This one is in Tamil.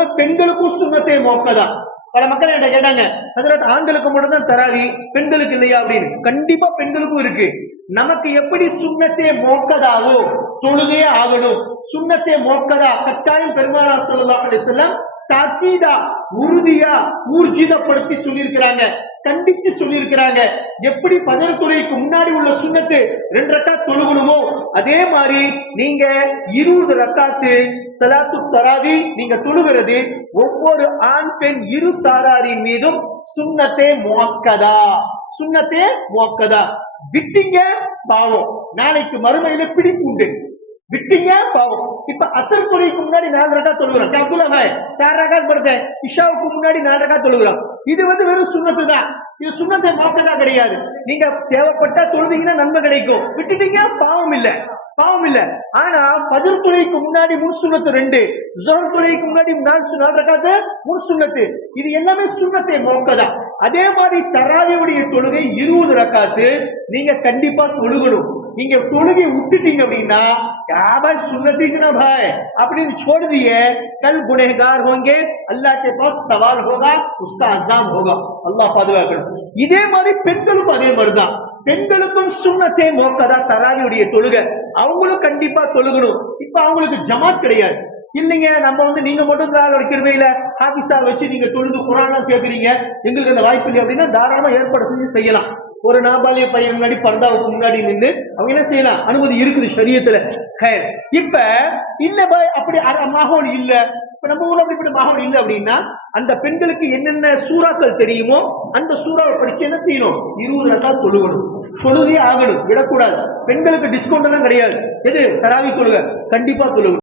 தொழுகை பெண்களுக்கும் சுண்ணத்தே மோக்கதான் பல மக்கள் என்ன கேட்டாங்க அதில் ஆண்களுக்கு மட்டும் தான் தராவி பெண்களுக்கு இல்லையா? அப்படின்னு. கண்டிப்பா பெண்களுக்கும் இருக்கு. நமக்கு எப்படி சுண்ணத்தே மோக்கதாவோ தொழுகையே ஆகணும். சுண்ணத்தே மோக்கதா? கட்டாயம் பெருமானா சொல்லலாம் சொல்ல தாக்கீதா உறுதியா ஊர்ஜிதப்படுத்தி சொல்லியிருக்கிறாங்க. கண்டிச்சு சொல்லியிருக்கிறாங்க. எப்படி பதர் துறைக்கு முன்னாடி உள்ள சுண்ணத்து ரெண்டு ரக்கா தொழுகணுமோ அதே மாதிரி நீங்க இருபது ரக்காத்து சலாத்து தராவி நீங்க தொழுகிறது ஒவ்வொரு ஆண் பெண் இரு சாராரின் மீதும் சுண்ணத்தே முவக்கதா. சுண்ணத்தே முவக்கதா. விட்டீங்க பாவம். நாளைக்கு மறுமையில பிடிப்பு உண்டு. விட்டீங்க பாவம். இப்ப அசர் தொழிலுக்கு முன்னாடி நாலு ரகா தொழுகிறோம் அப்துல்லா பாய் சார் ரகா படுத்தேன். இஷாவுக்கு முன்னாடி நாலு ரகா தொழுகிறோம் இது வந்து வெறும் சுண்ணத்து தான். இது சுண்ணத்தை மாற்றதா கிடையாது. நீங்க தேவைப்பட்டா தொழுதீங்கன்னா நன்மை கிடைக்கும். விட்டுட்டீங்க பாவம் இல்ல. பாவம் இல்ல. ஆனா பதில் தொழிலுக்கு முன்னாடி முன் சுண்ணத்து ரெண்டு. ஜோர் தொழிலுக்கு முன்னாடி நாலு நாலு ரகாத்து முன் சுண்ணத்து. இது எல்லாமே சுண்ணத்தை மோக்கதான் அதே மாதிரி தராவியுடைய தொழுகை இருபது ரக்காத்து. நீங்க கண்டிப்பா தொழுகணும். நீங்க தொழுகை விட்டுட்டீங்க அப்படின்னா யாபா सुन्नतीना भाई अपनी छोड़ दिए कल गुनहगार होंगे अल्लाह के पास सवाल होगा उसका अजाम होगा अल्लाह பாதுகாக்கணும் இதே மாதிரி பெண்களுக்கும் அதே மாதிரிதான் பெண்களுக்கும் சுண்ணத்தே மோக்கதா தராவியுடைய தொழுகை அவங்களும் கண்டிப்பா தொழுகணும் இப்ப அவங்களுக்கு ஜமாத் கிடையாது இல்லைங்க நம்ம வந்து நீங்க மட்டும் தான் ஒரு கிருமையில ஹாபிஸா வச்சு நீங்க தொழுது குரானா கேட்குறீங்க எங்களுக்கு அந்த வாய்ப்பு இல்லை அப்படின்னா தாராளமா ஏற்பாடு செஞ்சு செய்யலாம் ஒரு நாபாலிய பையன் முன்னாடி பர்தாவுக்கு முன்னாடி நின்று அவங்க என்ன செய்யலாம்? அனுமதி இருக்குது சரியத்துல ஹேர். இப்ப இல்ல அப்படி அர- இல்ல. இப்ப நம்ம ஊர்ல அப்படி இப்படி மாஹோல் இல்ல அப்படின்னா அந்த பெண்களுக்கு என்னென்ன சூறாக்கள் தெரியுமோ அந்த சூறாவை படிச்சு என்ன செய்யணும்? இருபது ரக்கா தொழுகணும். தொழுகே ஆகணும். விடக்கூடாது. பெண்களுக்கு டிஸ்கவுண்ட் எல்லாம் கிடையாது. எது? தராவி தொழுக. கண்டிப்பா தொழுகணும்.